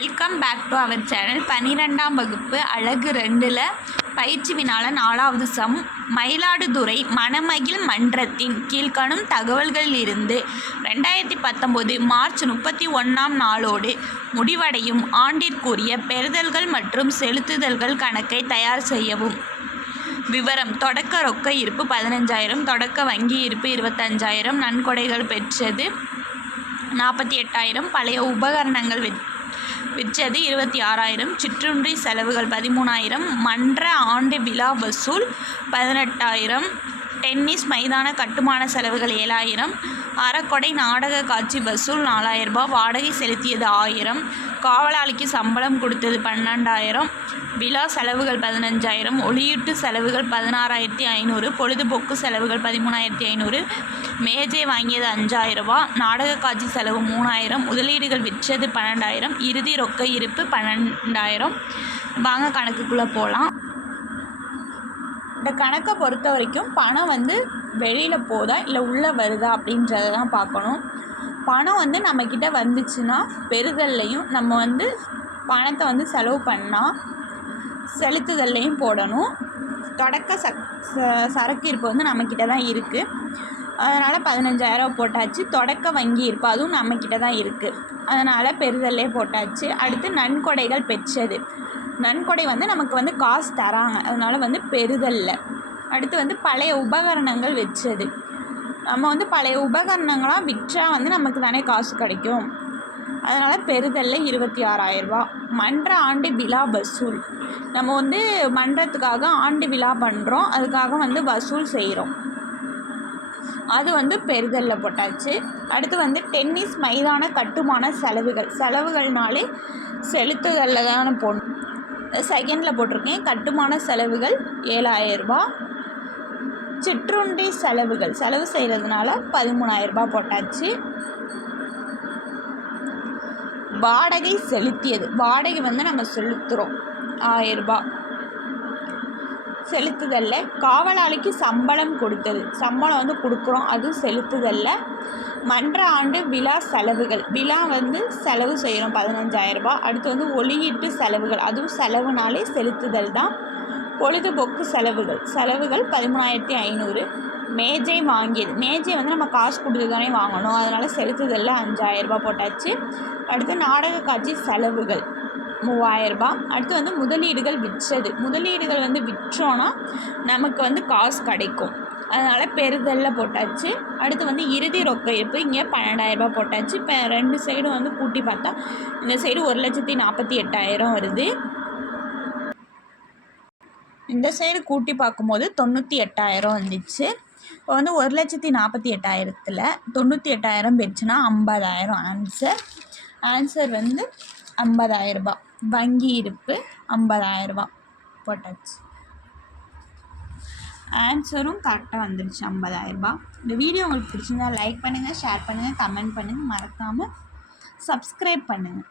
Welcome back to our channel. 12ஆம் வகுப்பு அழகு 2ல் பயிற்சி வினால 4வது சம். மயிலாடுதுறை மணமகிழ் மன்றத்தின் கீழ்காணும் தகவல்களிலிருந்து 2019 மார்ச் 31ஆம் நாளோடு முடிவடையும் ஆண்டிற்குரிய பெறுதல்கள் மற்றும் செலுத்துதல்கள் கணக்கை தயார் செய்யவும். விவரம்: தொடக்க ரொக்க இருப்பு 15,000, தொடக்க வங்கி இருப்பு 25,000, நன்கொடைகள் பெற்றது 48,000, பழைய உபகரணங்கள் விற்றது 26,000, சிற்றுண்டி செலவுகள் 13,000, மன்ற ஆண்டு விழா வசூல் 18,000, டென்னிஸ் மைதான கட்டுமான செலவுகள் 7,000, அறக்கொடை நாடக காட்சி வசூல் 4,000 ரூபாய், வாடகை செலுத்தியது 1,000, காவலாளிக்கு சம்பளம் கொடுத்தது 12,000, விழா செலவுகள் 15,000, ஒளியீட்டு செலவுகள் 16,500, பொழுதுபோக்கு செலவுகள் 13,500, மேஜை வாங்கியது 5,000 ரூபாய், நாடக காட்சி செலவு 3,000, முதலீடுகள் விற்றது 12,000, இறுதி ரொக்க இருப்பு 12,000. வாங்க கணக்குக்குள்ளே போகலாம். இந்த கணக்கை பொறுத்த வரைக்கும் பணம் வெளியில் போதா இல்லை உள்ளே வருதா அப்படின்றத தான் பார்க்கணும். பணம் நம்மக்கிட்ட வந்துச்சுன்னா பெறுதல்லையும் நம்ம பணத்தை செலவு பண்ணால் செலுத்துதல்லையும் போடணும். தொடக்க சரக்கு இருப்பு நம்மக்கிட்ட தான் இருக்குது, அதனால் 15,000 போட்டாச்சு. தொடக்க வங்கி இருப்பு அதுவும் நம்மக்கிட்ட தான் இருக்குது, அதனால் பெறுதல்லே போட்டாச்சு. அடுத்து நன்கொடைகள் பெற்றது. நன்கொடை நமக்கு காசு தராங்க, அதனால் பெறுதல்ல. அடுத்து பழைய உபகரணங்கள் வச்சது. நம்ம பழைய உபகரணங்களாக விற்றா நமக்கு தானே காசு கிடைக்கும், அதனால் பெறுதல்ல 26,000 ரூபா. மன்ற ஆண்டு விழா வசூல். நம்ம மன்றத்துக்காக ஆண்டு விழா பண்ணுறோம், அதுக்காக வசூல் செய்கிறோம், அது பெறுதல்ல போட்டாச்சு. அடுத்து டென்னிஸ் மைதான கட்டுமான செலவுகள்னாலே செலுத்துதல்ல தானே போடணும், செகண்டில் போட்டிருக்கேன். கட்டுமான செலவுகள் 7,000 ரூபா. சிற்றுண்டி செலவு செய்கிறதுனால 13,000 ரூபா போட்டாச்சு. வாடகை செலுத்தியது. வாடகை நம்ம செலுத்துகிறோம் 1,000 ரூபா. செலுத்துதல்ல. காவலாளிக்கு சம்பளம் கொடுத்தது. சம்பளம் கொடுக்குறோம், அது செலுத்துதல்ல. மன்ற ஆண்டு விழா செலவுகள். விழா செலவு செய்கிறோம் 15,000 ரூபா. அடுத்து ஒளியீட்டு செலவுகள், அதுவும் செலவுனாலே செலுத்துதல் தான். பொழுதுபோக்கு செலவுகள் 13,500. மேஜை வாங்கியது. மேஜை நம்ம காசு கொடுத்து தானே வாங்கணும், அதனால் செலுத்துதல்ல 5,000 ரூபா போட்டாச்சு. அடுத்து நாடக காட்சி செலவுகள் 3,000 ரூபா. அடுத்து முதலீடுகள் விற்றது. முதலீடுகள் விற்றோன்னா நமக்கு காசு கிடைக்கும், அதனால் பெறுதல்ல போட்டாச்சு. அடுத்து இறுதி ரொக்க இருப்பு. இங்கே 12,000 ரூபா போட்டாச்சு. இப்போ 2 சைடும் கூட்டி பார்த்தா இந்த சைடு 1,48,000 வருது, இந்த சைடு கூட்டி பார்க்கும்போது 98,000 வந்துச்சு. இப்போ 1,48,000ல் 98,000 போயிடுச்சுன்னா 50,000 ஆன்சர் 50,000 ரூபா. வங்கி இருப்பு 50,000 ரூபா போட்டாச்சு. ஆன்சரும் கரெக்டாக வந்துடுச்சு, 50,000 ரூபா. இந்த வீடியோ உங்களுக்கு பிடிச்சிருந்தா லைக் பண்ணுங்கள், ஷேர் பண்ணுங்கள், கமெண்ட் பண்ணுங்கள், மறக்காமல் சப்ஸ்கிரைப் பண்ணுங்கள்.